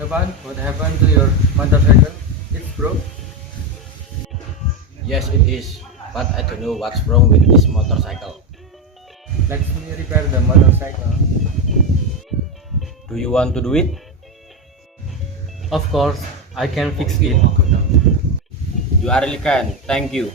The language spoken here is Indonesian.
Nofan, what happened to your motorcycle? It's broke. Yes, it is, but I don't know what's wrong with this motorcycle. Let me repair the motorcycle. Do you want to do it? Of course, I can fix it. You are really kind. Thank you.